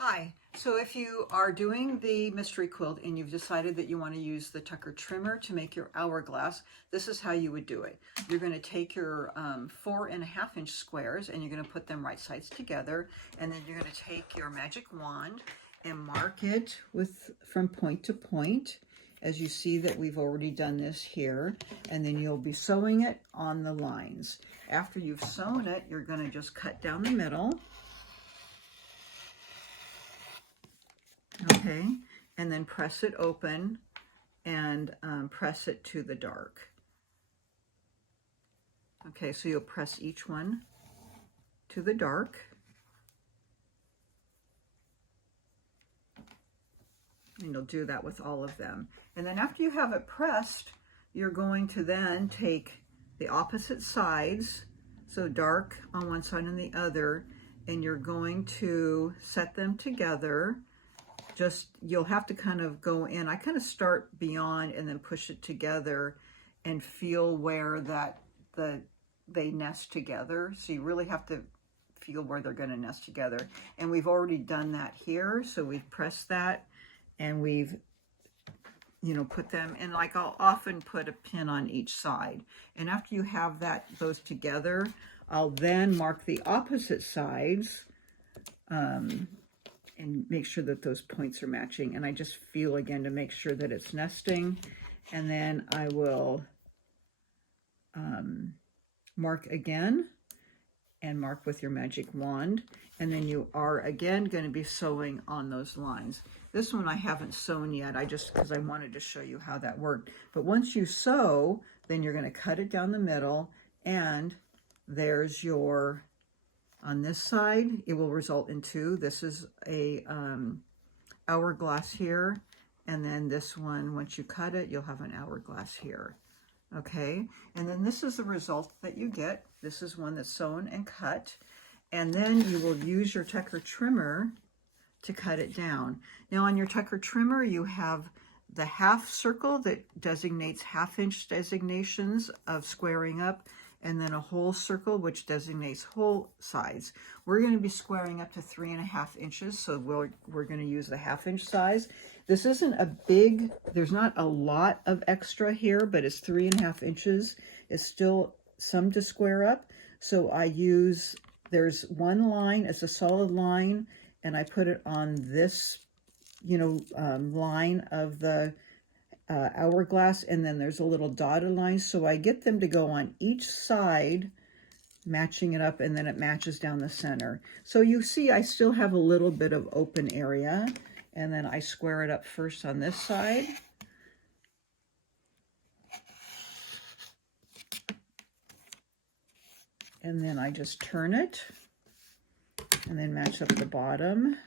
Hi, so if you are doing the mystery quilt and you've decided that you want to use the Tucker trimmer to make your hourglass, this is how you would do it. You're going to take your 4.5-inch squares and you're going to put them right sides together, and then you're going to take your magic wand and mark it from point to point, as you see that we've already done this here, and then you'll be sewing it on the lines. After you've sewn it, you're going to just cut down the middle. Okay, and then press it open and press it to the dark. Okay, so you'll press each one to the dark. And you'll do that with all of them. And then after you have it pressed, you're going to then take the opposite sides, so dark on one side and the other, and you're going to set them together. You'll have to kind of go in. I kind of start beyond and then push it together and feel where they nest together. So you really have to feel where they're going to nest together. And we've already done that here. So we've pressed that and we've, put them in. Like I'll often put a pin on each side. And after you have those together, I'll then mark the opposite sides. And make sure that those points are matching. And I just feel again to make sure that it's nesting. And then I will mark again and mark with your magic wand. And then you are again going to be sewing on those lines. This one I haven't sewn yet, because I wanted to show you how that worked. But once you sew, then you're going to cut it down the middle, and there's your, on this side, it will result in two. This is a hourglass here, and then this one, once you cut it, you'll have an hourglass here. Okay, and then this is the result that you get. This is one that's sewn and cut, and then you will use your Tucker trimmer to cut it down. Now on your Tucker trimmer, you have the half circle that designates 1/2-inch designations of squaring up, and then a whole circle which designates whole sides. We're going to be squaring up to 3.5 inches, so we're going to use the 1/2-inch size. This isn't a big, there's not a lot of extra here, but it's 3.5 inches. It's still some to square up. So there's one line, it's a solid line, and I put it on this, line of the hourglass, and then there's a little dotted line, so I get them to go on each side, matching it up, and then it matches down the center. So you see I still have a little bit of open area, and then I square it up first on this side. And then I just turn it and then match up the bottom.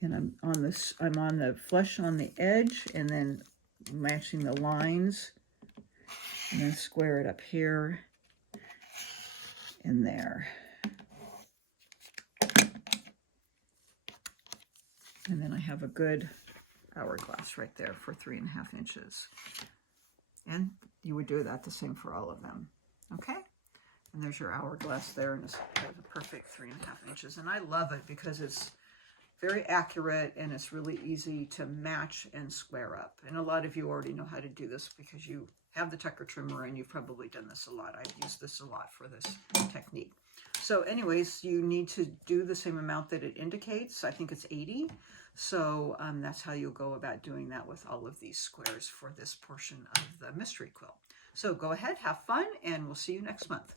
And I'm on the flush on the edge, and then matching the lines, and then square it up here and there. And then I have a good hourglass right there for 3.5 inches. And you would do that the same for all of them. Okay? And there's your hourglass there, and it's a perfect 3.5 inches. And I love it because it's very accurate, and it's really easy to match and square up. And a lot of you already know how to do this because you have the Tucker trimmer and you've probably done this a lot. I've used this a lot for this technique. So anyways, you need to do the same amount that it indicates. I think it's 80. So that's how you'll go about doing that with all of these squares for this portion of the mystery quilt. So go ahead, have fun, and we'll see you next month.